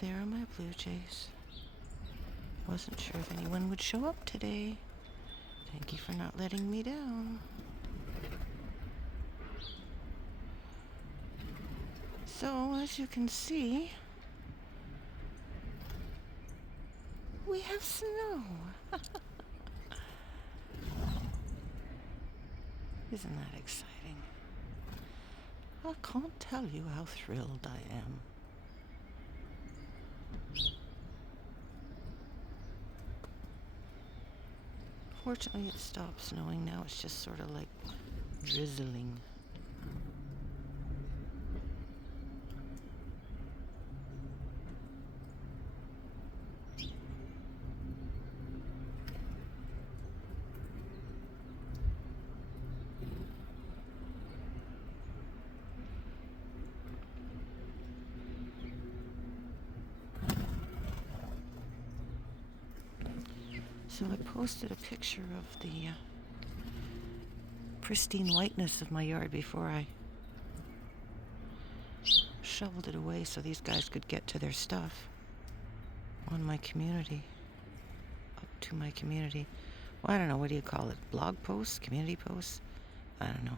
there are my blue jays. Wasn't sure if anyone would show up today. Thank you for not letting me down. So, as you can see, we have snow. Isn't that exciting? I can't tell you how thrilled I am. Fortunately, it stopped snowing now. It's just sort of like drizzling. So I posted a picture of the pristine whiteness of my yard before I shoveled it away so these guys could get to their stuff on my community, up to my community. Well, I don't know, what do you call it? Blog posts? Community posts? I don't know.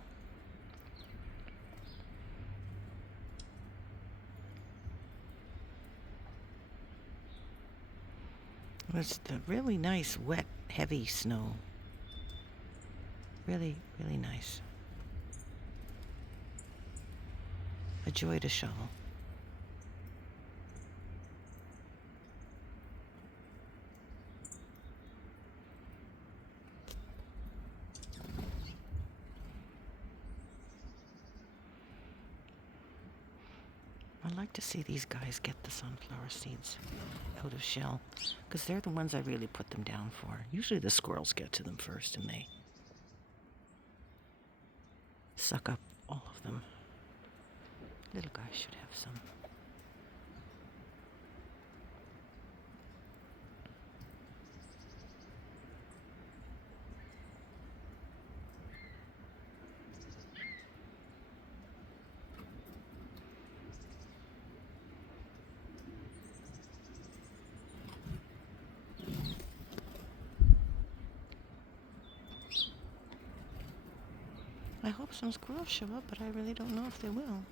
It was the really nice, wet, heavy snow. Really, really nice. A joy to shovel. I'd like to see these guys get the sunflower seeds out of shell, because they're the ones I really put them down for. Usually the squirrels get to them first and they suck up all of them. Little guy should have some. I hope some squirrels show up, but I really don't know if they will.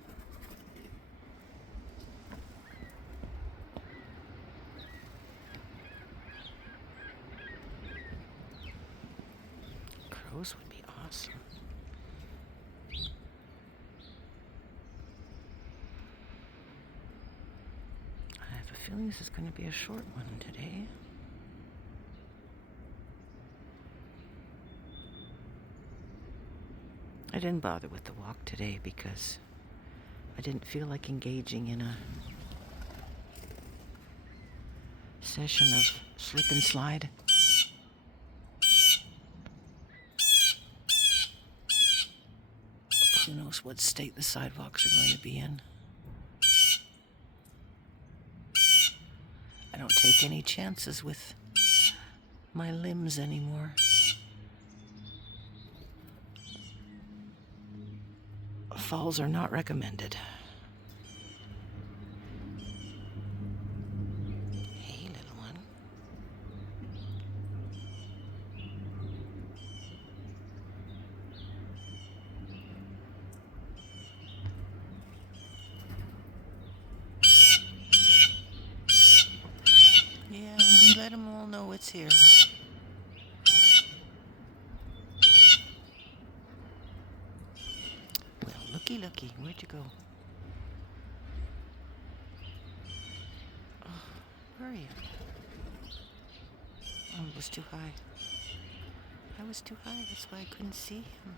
Crows would be awesome. I have a feeling this is going to be a short one today. I didn't bother with the walk today because I didn't feel like engaging in a session of slip and slide. Who knows what state the sidewalks are going to be in. I don't take any chances with my limbs anymore. Falls are not recommended. Hey, little one. Yeah, let them all know it's here. Well, looky, where'd you go? Oh, where are you? Oh, it was too high. I was too high, that's why I couldn't see him.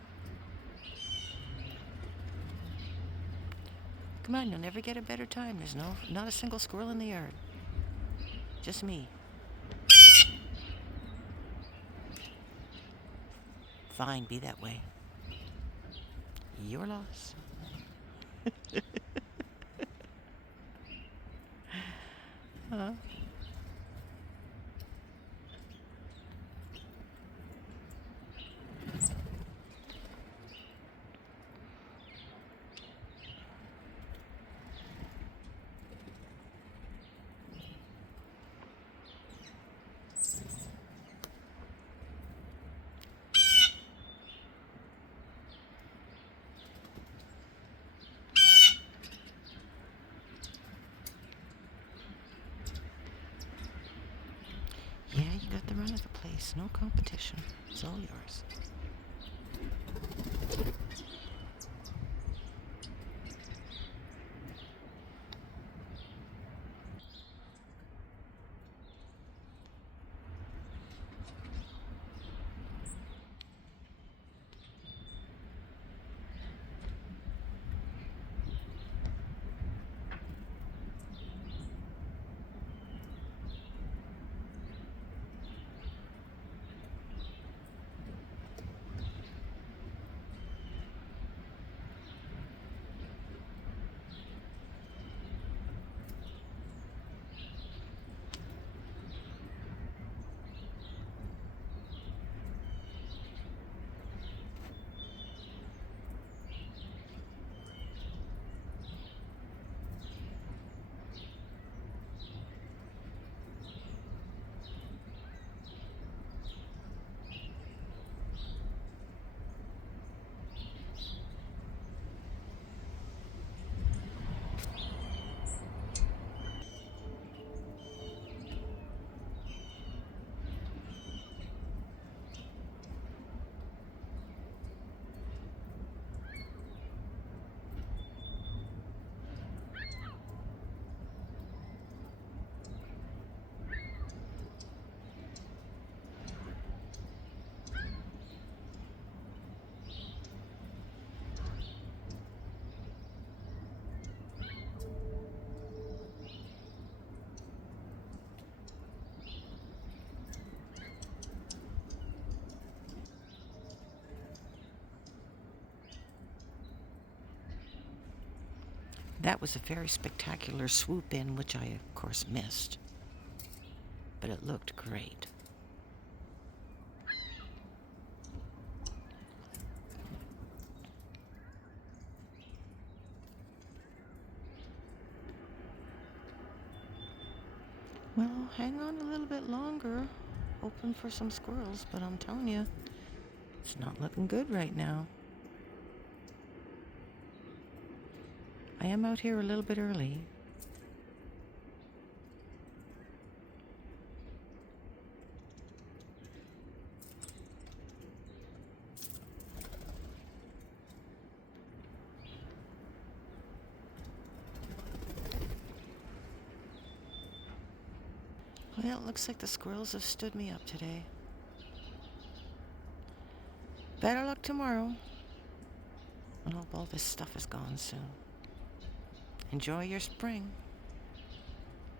Come on, you'll never get a better time. There's not a single squirrel in the yard. Just me. Fine, be that way. Your loss. Huh? run of the place. No competition. It's all yours. That was a very spectacular swoop in, which I, of course, missed. But it looked great. Well, hang on a little bit longer. Hoping for some squirrels, but I'm telling you, it's not looking good right now. I am out here a little bit early. Well, it looks like the squirrels have stood me up today. Better luck tomorrow. I hope all this stuff is gone soon. Enjoy your spring.